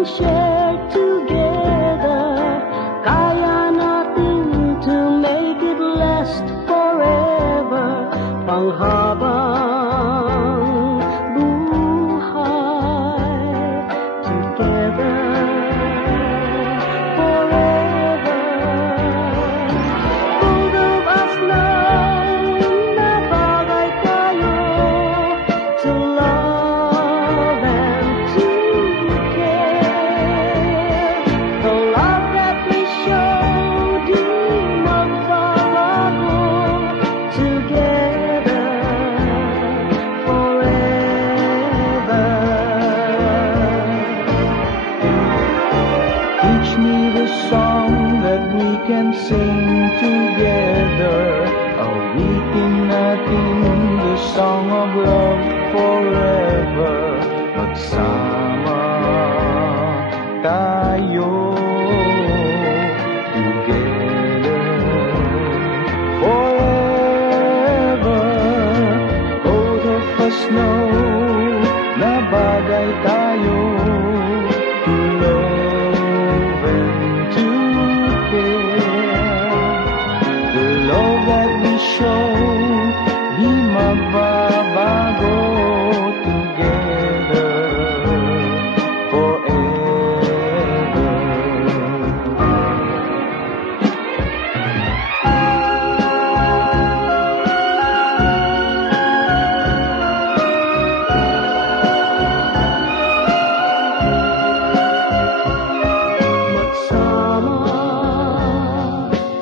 ating share together, kaya natin to make it last forever, panghabang buhay together. Teach me the song that we can sing together. Awitin natin the song of love forever. Magsama tayo together forever. Both of us know na bagay tayo to love and to care. The love that we show, di magbabago, together forever.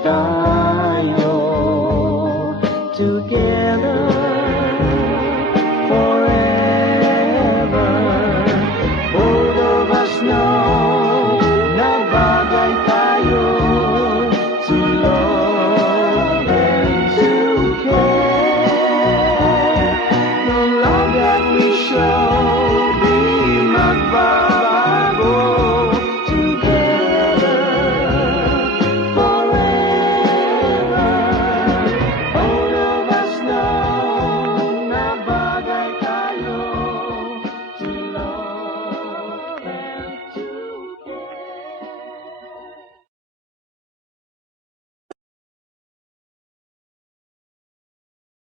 Tayo together.